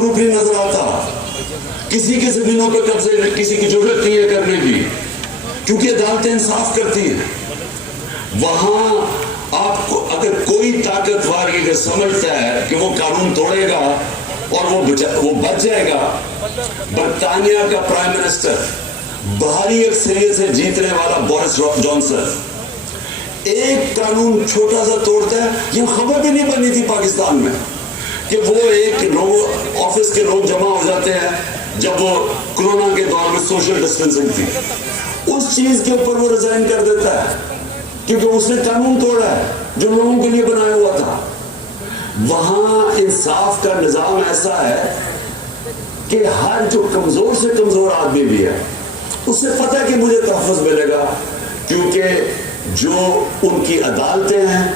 Group نہیں نظر آتا. کسی کے زمینوں پہ قبضے کسی کی ضرورت نہیں ہے کرنے کی, کیونکہ عدالتیں انصاف کرتی ہیں. وہاں آپ کو اگر کوئی طاقتور اگر سمجھتا ہے کہ وہ قانون توڑے گا اور وہ بچ جائے گا, برطانیہ کا پرائم منسٹر بھاری اکثریت سے جیتنے والا بورس جانسن ایک قانون چھوٹا سا توڑتا ہے. یہ خبر بھی نہیں بنی تھی پاکستان میں کہ وہ ایک لوگ آفس کے لوگ جمع ہو جاتے ہیں جب وہ کرونا کے دور میں سوشل ڈسٹینسنگ تھی, اس چیز کے اوپر وہ ریزائن کر دیتا ہے کیونکہ اس نے قانون توڑا ہے جو لوگوں کے لیے بنایا ہوا تھا. وہاں انصاف کا نظام ایسا ہے کہ ہر جو کمزور سے کمزور آدمی بھی ہے اسے پتہ ہے کہ مجھے تحفظ ملے گا, کیونکہ جو ان کی عدالتیں ہیں,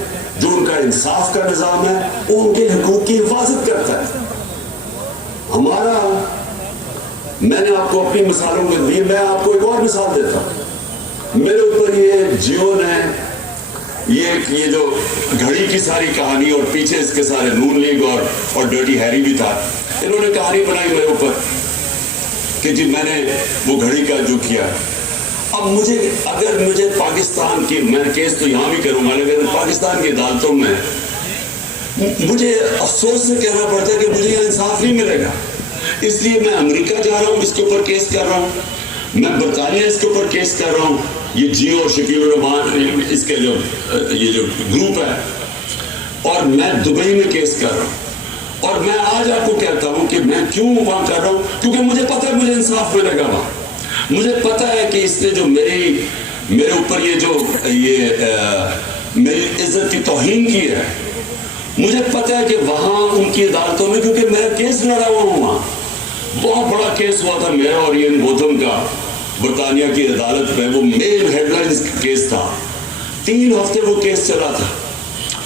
جو ان کا انصاف کا نظام ہے, وہ ان کے حقوق کی حفاظت کرتا ہے. ہمارا, میں نے آپ کو اپنی مثالوں میں دی, میں آپ کو ایک اور مثال دیتا ہوں. میرے اوپر یہ جیو نے یہ جو گھڑی کی ساری کہانی اور پیچھے اس کے سارے نون لیگ اور ڈرٹی ہیری بھی تھا, انہوں نے کہانی بنائی میرے اوپر کہ جی میں نے وہ گھڑی کا جو کیا. اب اگر مجھے پاکستان کی, میں کیس تو یہاں بھی کروں گا, لیکن پاکستان کی عدالتوں میں مجھے افسوس سے کہنا پڑتا ہے کہ مجھے یہاں انصاف نہیں ملے گا. اس لیے میں امریکہ جا رہا ہوں, اس کے اوپر کیس کر رہا ہوں, میں برطانیہ اس کے اوپر کیس کر رہا ہوں, یہ جیو اور شکیل الرحمان اس کے یہ جو گروپ ہے, اور میں دبئی میں کیس کر رہا ہوں. اور میں آج آپ کو کہتا ہوں کہ میں کیوں وہاں کر رہا ہوں, کیونکہ مجھے پتہ ہے مجھے انصاف ملے گا وہاں. مجھے پتہ ہے کہ اس نے جو میرے اوپر میری عزت کی توہین کی ہے, مجھے پتہ ہے کہ وہاں ان کی عدالتوں میں, کیونکہ میرا کیس لڑا ہوا ہوں وہاں, بہت بڑا کیس ہوا تھا میرا اور این گوتم کا برطانیہ کی عدالت میں. وہ مین ہیڈ لائنز کیس تھا, 3 ہفتے وہ کیس چلا تھا.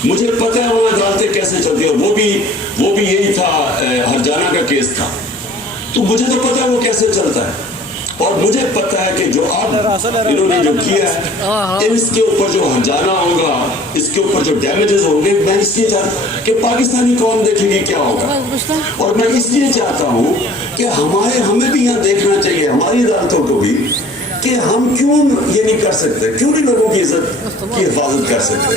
مجھے پتہ ہے وہاں عدالتیں کیسے چلتی ہیں, وہ بھی یہی تھا, ہرجانہ کا کیس تھا. تو مجھے تو پتہ ہے وہ کیسے چلتا ہے, اور مجھے پتہ ہے کہ جو اب انہوں نے جو کیا ہے, اس کے اوپر جو ہرجانہ ہوگا, اس کے اوپر جو ڈیمیجز ہوں گے, میں اس لیے چاہتا ہوں کہ پاکستانی قوم دیکھے گی کیا ہوگا. اور میں اس لیے چاہتا ہوں کہ ہمیں بھی یہاں دیکھنا چاہیے, ہماری عدالتوں کو بھی, کہ ہم کیوں یہ نہیں کر سکتے, کیوں نہیں لوگوں کی عزت کی حفاظت کر سکتے,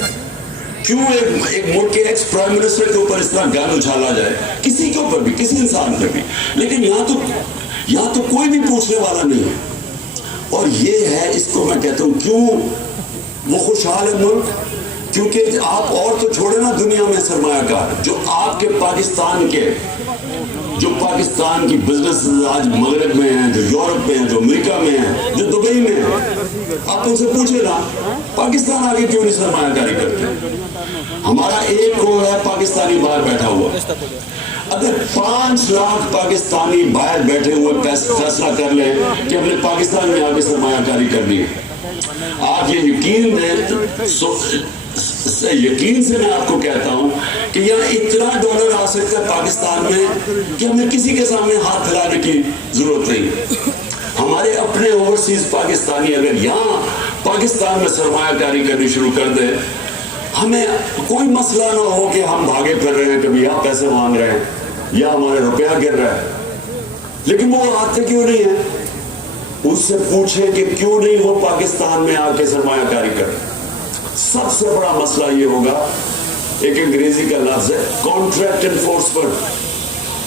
کیوں ایک ملک کے ایکس پرائم منسٹر کے اوپر اس طرح گن اچھالا جائے, کسی کے اوپر بھی, کسی انسان پہ بھی. لیکن یہاں تو کوئی بھی پوچھنے والا نہیں ہے. اور یہ ہے, اس کو میں کہتا ہوں کیوں وہ خوشحال ہے ملک, کیونکہ آپ اور تو چھوڑے نا دنیا میں سرمایہ کار, جو آپ کے جو پاکستان کی بزنس آج مغرب میں ہیں, جو یورپ میں ہیں, جو امریکہ میں ہیں, جو دبئی میں ہیں, آپ ان سے پوچھے نا پاکستان آگے کیوں نہیں سرمایہ کاری کرتے. ہمارا 1 کروڑ ہے پاکستانی باہر بیٹھا ہوا. اگر 5 لاکھ پاکستانی باہر بیٹھے ہوئے فیصلہ کر لیں کہ ہم نے پاکستان میں آگے سرمایہ کاری کرنی ہے, آپ یہ یقین سے میں آپ کو کہتا ہوں کہ یہاں اتنا ڈالر آ سکتا ہے پاکستان میں کہ ہمیں کسی کے سامنے ہاتھ پھیلانے کی ضرورت نہیں. ہمارے اپنے اوورسیز پاکستانی اگر یہاں پاکستان میں سرمایہ کاری کرنی شروع کر دیں, ہمیں کوئی مسئلہ نہ ہو کہ ہم بھاگے پھر رہے ہیں, کبھی یہاں پیسے مانگ رہے ہیں یا ہمارے روپیہ گر رہا ہے. لیکن وہ آتے کیوں نہیں ہیں, اس سے پوچھیں کہ کیوں نہیں وہ پاکستان میں آ کے سرمایہ کاری کریں. سب سے بڑا مسئلہ یہ ہوگا, ایک انگریزی کا لفظ ہے کانٹریکٹ انفورسمنٹ.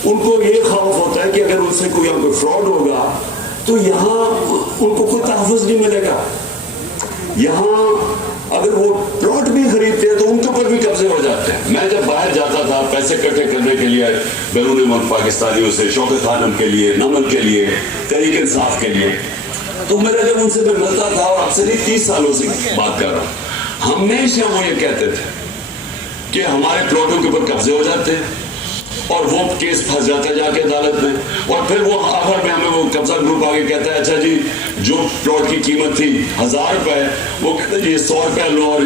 ان کو یہ خوف ہوتا ہے کہ اگر ان سے کوئی فراڈ ہوگا تو یہاں ان کو کوئی تحفظ نہیں ملے گا. یہاں اگر وہ پلاٹ بھی خریدتے ہیں تو ان کے اوپر بھی قبضے ہو جاتے ہیں. میں جب باہر جاتا تھا پیسے اکٹھے کرنے کے لیے بیرون ملک پاکستانیوں سے, شوکت خانم کے لیے, نمن کے لیے, تحریک انصاف کے لیے, تو میرا جب ان سے میں ملتا تھا, اور اب سے 30 سالوں سے بات کر رہا ہوں, ہمیشہ وہ یہ کہتے تھے کہ ہمارے پلاٹوں کے اوپر قبضے ہو جاتے ہیں اور وہ کیس پھنس جاتا ہے جا کے عدالت میں, اور پھر وہ آخر میں ہمیں وہ قبضہ گروپ آگے کہتا ہے اچھا جی جو پلاٹ کی قیمت تھی 1000 روپے, وہ کہتے ہیں یہ 100 روپے لو اور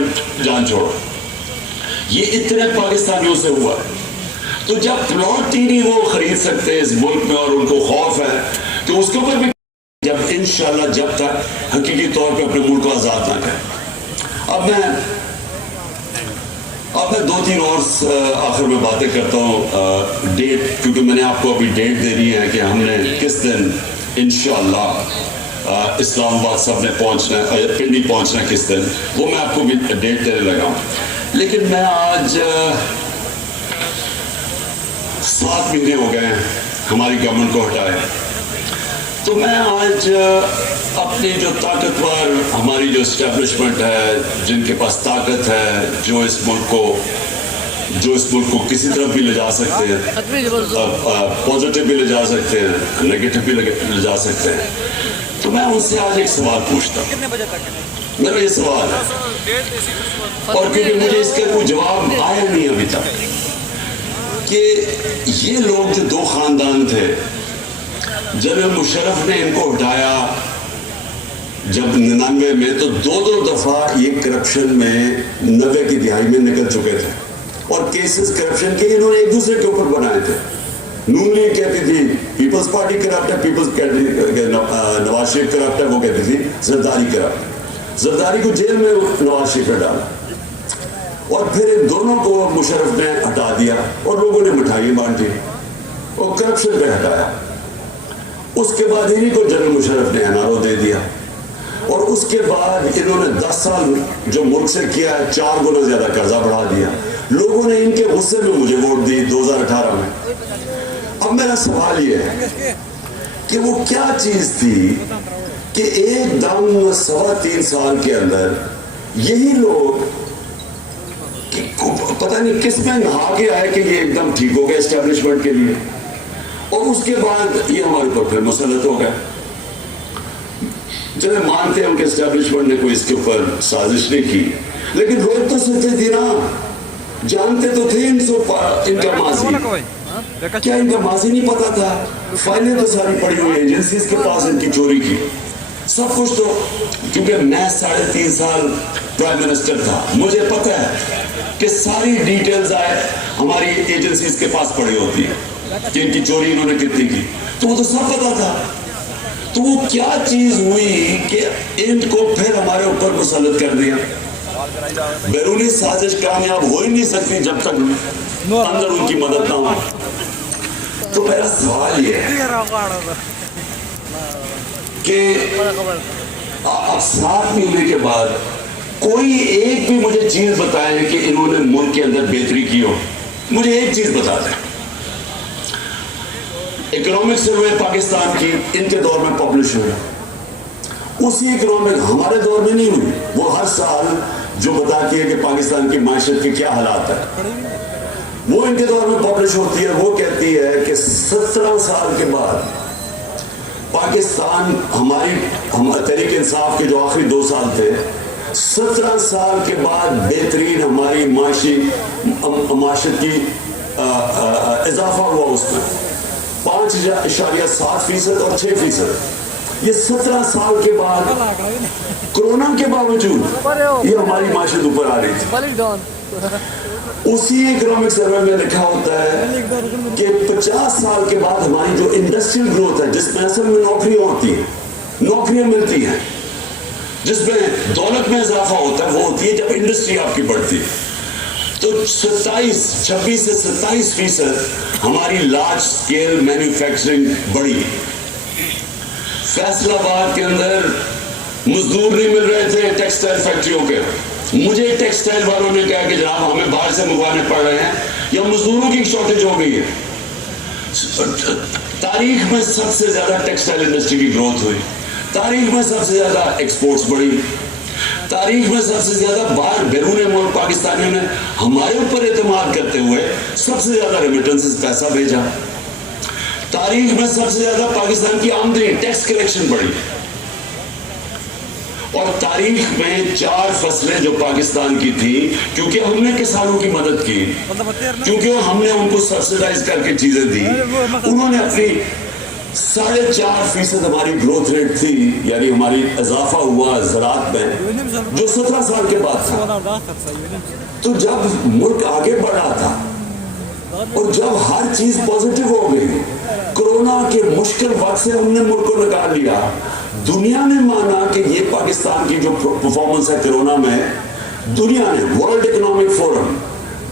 جان چھوڑو. یہ اتنے پاکستانیوں سے ہوا ہے. تو جب پلاٹ ہی نہیں وہ خرید سکتے اس ملک میں اور ان کو خوف ہے, تو اس کے اوپر بھی جب انشاءاللہ جب تک حقیقی طور پہ اپنے ملک کو آزاد نہ کریں. اب میں میں 2-3 اور آخر میں باتیں کرتا ہوں. ڈیٹ, کیونکہ میں نے آپ کو ابھی ڈیٹ دے دی ہے کہ ہم نے کس دن انشاءاللہ اسلام آباد سب نے پہنچنا ہے, پنڈی پہنچنا ہے کس دن, وہ میں آپ کو بھی ڈیٹ دینے لگا ہوں. لیکن میں آج 7 مہینے ہو گئے ہیں ہماری گورنمنٹ کو ہٹائے, تو میں آج اپنی جو طاقتور ہماری جو اسٹیبلشمنٹ ہے, جن کے پاس طاقت ہے, جو اس ملک کو کسی طرف بھی لے جا سکتے ہیں, پازیٹیو بھی لے جا سکتے ہیں, نیگیٹو بھی لے جا سکتے ہیں, تو میں ان سے آج ایک سوال پوچھتا ہوں. میرا یہ سوال ہے, اور کیونکہ مجھے اس کا کوئی جواب آیا نہیں ابھی تک, کہ یہ لوگ جو 2 خاندان تھے, جنرل مشرف نے ان کو ہٹایا جب 99 میں, تو 2 دفعہ یہ کرپشن میں 90 کی دہائی میں نکل چکے تھے, اور کیسز کرپشن کے انہوں نے ایک دوسرے کے اوپر بنائے تھے. نون لیگ کہتی تھی پیپلز پارٹی کرپٹ ہے, نواز شریف کرپٹ ہے, وہ کہتی تھی زرداری کرپٹ. زرداری کو جیل میں نواز شریف نے ڈالا, اور پھر ان دونوں کو مشرف نے ہٹا دیا, اور لوگوں نے مٹھائی بانٹی اور کرپشن پہ ہٹایا. اس کے بعد انہیں کو جنرل مشرف نے NRO دے دیا, اور اس کے بعد انہوں نے 10 سال جو ملک سے کیا ہے 4 گنا زیادہ قرضہ بڑھا دیا. لوگوں نے ان کے غصے میں مجھے ووٹ دی 2018 میں. اب میرا سوال یہ ہے کہ وہ کیا چیز تھی کہ ایک دم 3.25 سال کے اندر یہی لوگ پتہ نہیں کس میں نہا کے آئے کہ یہ ایک دم ٹھیک ہو گیا اسٹیبلشمنٹ کے لیے, اور اس کے بعد یہ ہمارے اوپر پھر مسلط ہو گئے. چلے مانتے ہیں کہ اسٹیبلشمنٹ نے کوئی اس کے اوپر سازش نہیں کی, لیکن لوگ تو سچے تھے نا, جانتے تو تھے ان کا ماضی. کیا ان کا ماضی نہیں پتا تھا؟ فائلیں تو ساری پڑی ہوئی ایجنسیز کے پاس ان کی چوری کی, سب کچھ. تو کیونکہ میں 3.5 سال پرائم منسٹر تھا, مجھے پتا ہے کہ ساری ڈیٹیلز ہماری ایجنسیز کے پاس پڑی ہوتی ہے کہ ان کی چوری انہوں نے کتنی کی, تو وہ تو سب پتا تھا. تو وہ کیا چیز ہوئی کہ ان کو پھر ہمارے اوپر مسلط کر دیا؟ بیرونی سازش کامیاب ہو ہی نہیں سکتی جب تک اندر ان کی مدد نہ ہو. تو میرا سوال یہ ہے کہ اب 7 مہینے کے بعد کوئی ایک بھی مجھے چیز بتائے کہ انہوں نے ملک کے اندر بہتری کی ہو. مجھے ایک چیز بتا دیں. اکنامک سروے پاکستان کی ان کے دور میں پبلش ہوئی, اسی اکنامک ہمارے دور میں نہیں ہوئی. وہ ہر سال جو بتاتی ہے کہ پاکستان کی معیشت کے کیا حالات ہیں, وہ ان کے دور میں پبلش ہوتی ہے. وہ کہتی ہے کہ 17 سال کے بعد پاکستان, ہماری تحریک انصاف کے جو آخری 2 سال تھے, 17 سال کے بعد بہترین ہماری معاشت کی اضافہ ہوا. اس میں 5.7% اور 6%. یہ 17 سال کے بعد کورونا کے باوجود یہ ہماری معاشت اوپر آ رہی تھی. اسی اکنامک سروے میں لکھا ہوتا ہے کہ 50 سال کے بعد ہماری جو انڈسٹریل گروتھ ہے, جس میں اصل میں نوکریاں ہوتی ہیں, نوکریاں ملتی ہیں, جس میں دولت میں اضافہ ہوتا ہے, وہ ہوتی ہے جب انڈسٹری آپ کی بڑھتی ہے. تو 26 سے 27% ہماری لارج سکیل مینوفیکچرنگ بڑھی. فیصل آباد کے اندر مزدور نہیں مل رہے تھے ٹیکسٹائل فیکٹریوں کے. مجھے ٹیکسٹائل والوں نے کہا کہ جناب ہمیں باہر سے منگوانے پڑ رہے ہیں, یا مزدوروں کی شارٹیج ہو گئی ہے. تاریخ میں سب سے زیادہ ٹیکسٹائل انڈسٹری کی گروتھ ہوئی, تاریخ میں سب سے زیادہ ایکسپورٹس بڑھی, تاریخ میں سب سے زیادہ باہر بیرون ملک پاکستانیوں نے ہمارے اوپر اعتماد کرتے ہوئے سب سے زیادہ ریمیٹنسز پیسہ بھیجا. تاریخ میں سب سے زیادہ پاکستان کی آمدنی ٹیکس کلیکشن بڑھی. اور تاریخ میں 4 فصلیں جو پاکستان کی تھی, کیونکہ ہم نے کسانوں کی مدد کی, کیونکہ ہم نے ان کو سبسیڈائز کر کے چیزیں دی, انہوں نے اپنی 4.5% ہماری گروتھ ریٹ تھی, یعنی ہماری اضافہ ہوا زراعت میں, جو 17 سال کے بعد تھا. تو جب ملک آگے بڑھا تھا اور جب ہر چیز پازیٹیو ہو گئی, کورونا کے مشکل وقت سے ہم نے ملک کو نکال لیا, دنیا نے مانا کہ یہ پاکستان کی جو پرفارمنس ہے کورونا میں, دنیا نے, ورلڈ اکنامک فورم,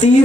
3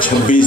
26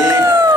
1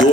2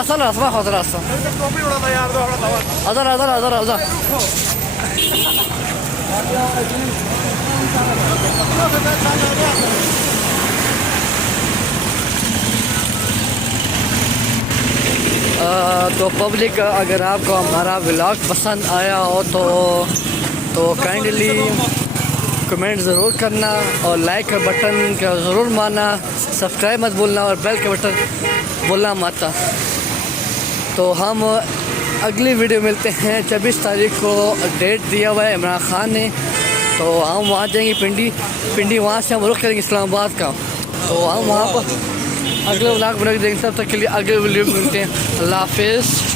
اسمع خاطر اصلا ادھر تو پبلک اگر آپ کو ہمارا ولاگ پسند آیا ہو تو کائنڈلی کمنٹ ضرور کرنا اور لائک کا بٹن کا ضرور مارنا، سبسکرائب مت بولنا اور بیل کا بٹن بولنا مت۔ تو ہم اگلی ویڈیو ملتے ہیں 26 تاریخ کو، ڈیٹ دیا ہوا ہے عمران خان نے، تو ہم وہاں جائیں گے پنڈی وہاں سے ہم رخ کریں گے اسلام آباد کا، تو ہم وہاں پر اگلے ولاگ بنا کے دیں گے۔ تب تک کے لیے اگلے ویڈیو ملتے ہیں، اللہ حافظ۔